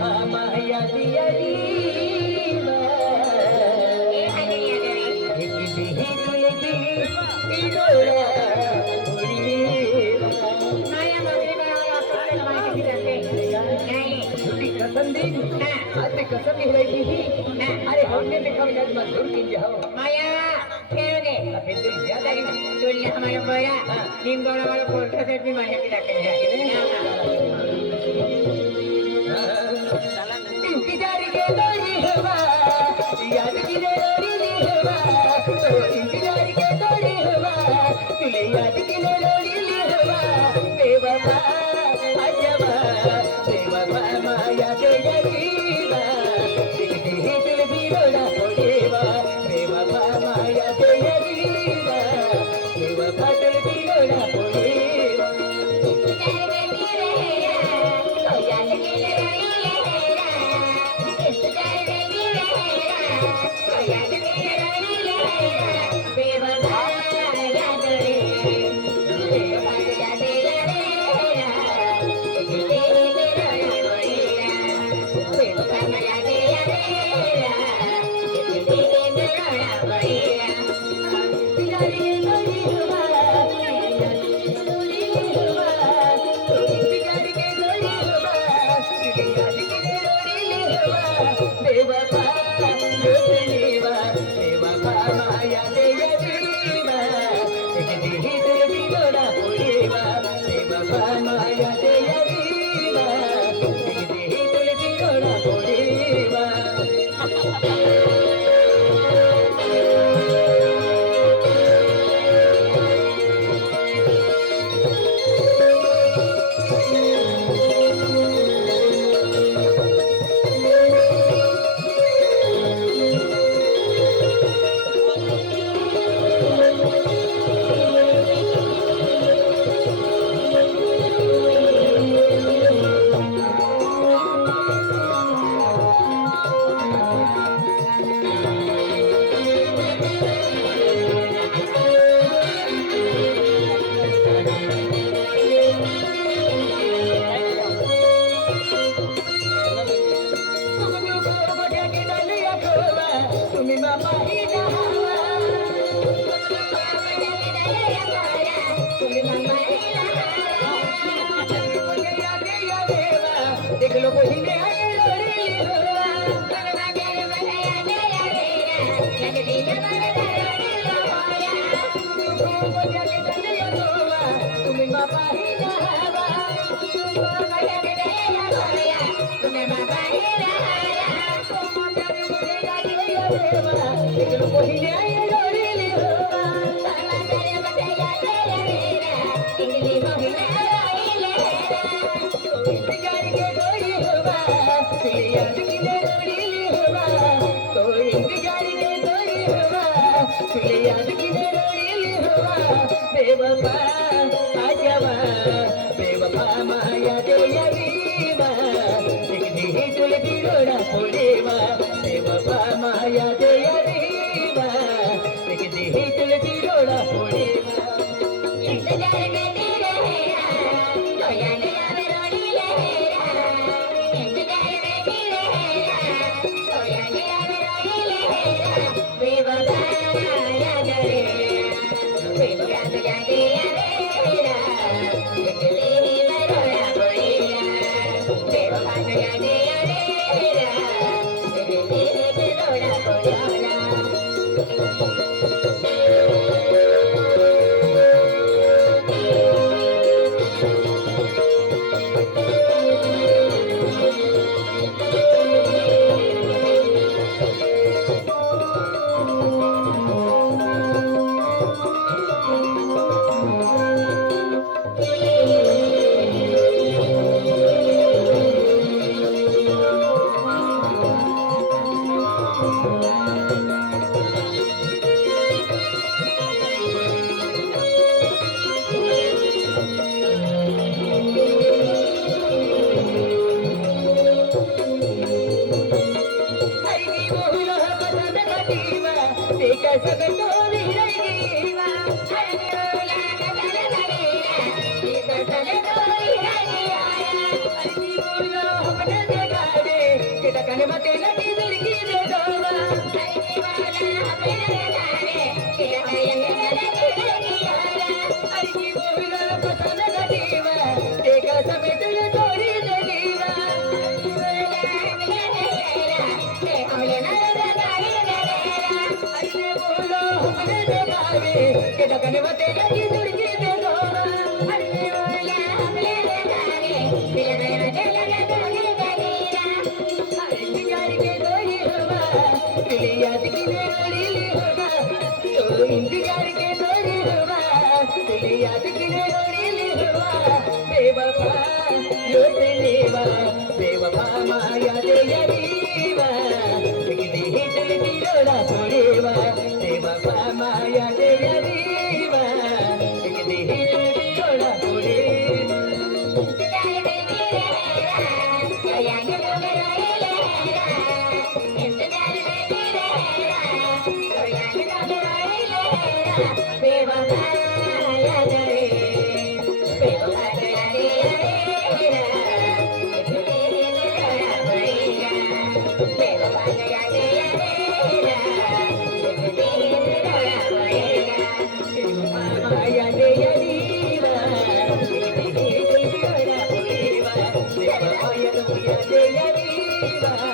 माया दिया जीवा कसम निघायची ही अरे हमने लिखा याद मजदूर की जाओ माया खेलोगे फिर तो याद आई दुनिया हमारे बोया नीम दोनों वालों को उल्टा सेट भी माया की रखेंगे इंतजार के दौरी हवा याद की दौरी हवा इंतजार के दौरी हवा तुले याद की दौरी हवा बेवफा अजबा बेवफा माया दे गरीबा दिल दिल बिरोड़ा होएवा बेवफा माया दे गरीबा बेवफा दिल बिरोड़ा होएवा माया दे गरीबा दिल बिरोड़ा होएवा बेवफा माया दे गरीबा दिल बिरोड़ा होएवा इंतजार करते रहेगा लोया लिया रोड़ी लहेरा इंतजार करते रहेगा लोया लिया रोड़ी लहेरा बेवफा याद रे बेवफा याद रे दिल बरोड़ा बोलिया बेवफा याद रे दिल बरोड़ा बोलिया अपने कने मते लगी लड़की दे दोवा अरकी बोला पसंद गदीवा एक समेट ले तोरी जगीवा अरे बोलो हमने लगावे के कने मते लगी लड़की दे दोवा इंतजार के दोही हुआ दिल याद किने रोड़ी होगा तो इंतजार के दोही हुआ दिल याद किने रोड़ी हुआ बेवफा लौट लेवा बेवफा माया दे यरीवा किने ही दिल की रोड़ा छोड़ेवा बेवफा माया दे यरीवा किने ही दिल की रोड़ा छोड़ेवा माया दे यरीवा किने ही दिल की रोड़ा छोड़ेवा बेवफा माया दे यरीवा